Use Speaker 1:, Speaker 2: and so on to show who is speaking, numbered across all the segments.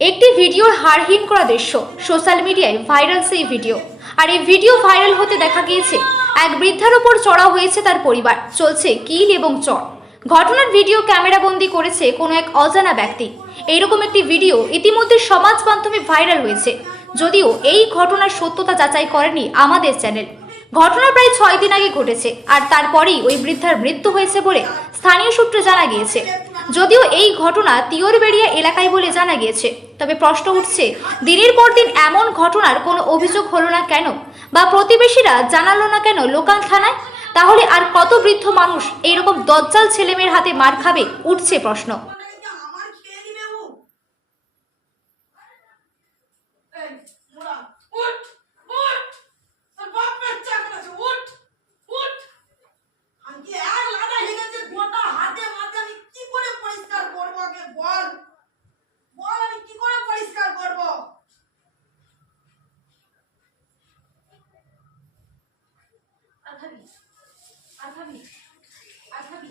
Speaker 1: একটি ভিডিওর হারহীন করা দৃশ্য। সোশ্যাল মিডিয়ায় ভাইরাল সেই ভিডিও। আর এই ভিডিও ভাইরাল হতে দেখা গিয়েছে। এক বৃদ্ধার ওপর চড়া হয়েছে তার পরিবার। চলছে কিল এবং চর। ঘটনার ভিডিও ক্যামেরাবন্দি করেছে কোনো এক অজানা ব্যক্তি। এইরকম একটি ভিডিও ইতিমধ্যে সমাজ মাধ্যমে ভাইরাল হয়েছে। যদিও এই ঘটনার সত্যতা যাচাই করেনি আমাদের চ্যানেল। ঘটনা প্রায় ছয় দিন আগে ঘটেছে। আর তারপরেই ওই বৃদ্ধার মৃত্যু হয়েছে বলে স্থানীয় সূত্রে জানা গিয়েছে। যদিও এই ঘটনা তিওরবেড়িয়া এলাকায় বলে জানা গিয়েছে। তবে প্রশ্ন উঠছে, দিনের পর দিন এমন ঘটনার কোনো অভিযোগ হলো না কেন? বা প্রতিবেশীরা জানালো না কেন লোকাল থানায়? তাহলে আর কত বৃদ্ধ মানুষ এইরকম দজ্জাল ছেলেমেয়ের হাতে মার খাবে? উঠছে প্রশ্ন
Speaker 2: ওটাকে কি আমার খেয়ে দিবে ও এই মোরা উঠ উঠ তোর বাপ বাচ্চা করেছে উঠ উঠ আমি কি আর লাদা হয়ে গেছে গোটা হাতে মাথা আমি কি করে পরিষ্কার করব আগে বল বল আমি কি করে পরিষ্কার করব আর খাবি আর খাবি আর খাবি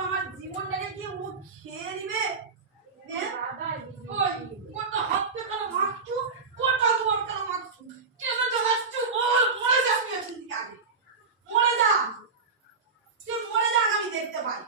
Speaker 2: আমার জীবনটাকে কি ও খেয়ে দিবে? দেখতে পাই।